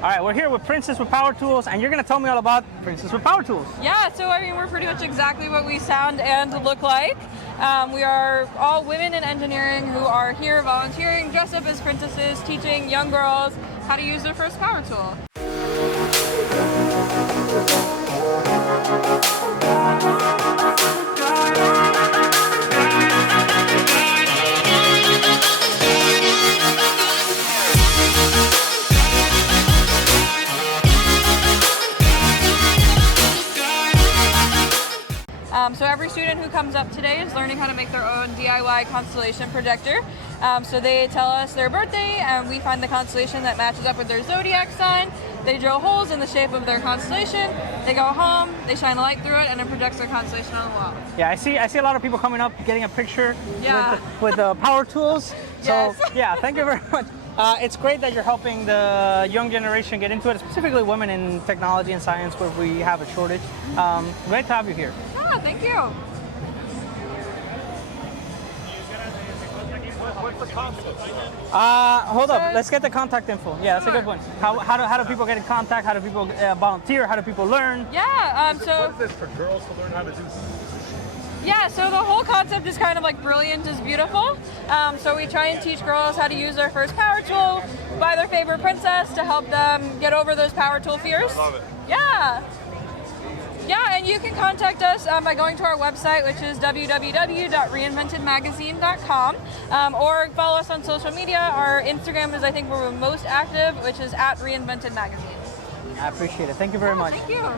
All right, we're here with Princess with Powertools, and you're going to tell me all about Princess with Powertools. Yeah, so I mean, we're pretty much exactly what we sound and look like. We are all women in engineering who are here volunteering, dressed up as princesses, teaching young girls how to use their first power tool. So every student who comes up today is learning how to make their own DIY constellation projector. So they tell us their birthday, and we find the constellation that matches up with their zodiac sign. They drill holes in the shape of their constellation. They go home, they shine a light through it, and it projects their constellation on the wall. Yeah, I see a lot of people coming up, getting a picture Yeah. with the power tools. So Yes. yeah, thank you very much. It's great that you're helping the young generation get into it, specifically women in technology and science, where we have a shortage. Great to have you here. Yeah, thank you. What's the concept? Hold up, let's get the contact info. Yeah, that's a good one. How do people get in contact? How do people volunteer? How do people learn? Yeah, What is this for girls to learn how to do? Yeah, so the whole concept is kind of like brilliant is beautiful. So we try and teach girls how to use their first power tool, buy their favorite princess to help them get over those power tool fears. Love it. Yeah. Yeah, and you can contact us by going to our website, which is www.reinventedmagazine.com, or follow us on social media. Our Instagram is, I think, where we're most active, which is @reinventedmagazine. I appreciate it. Thank you very much. Thank you.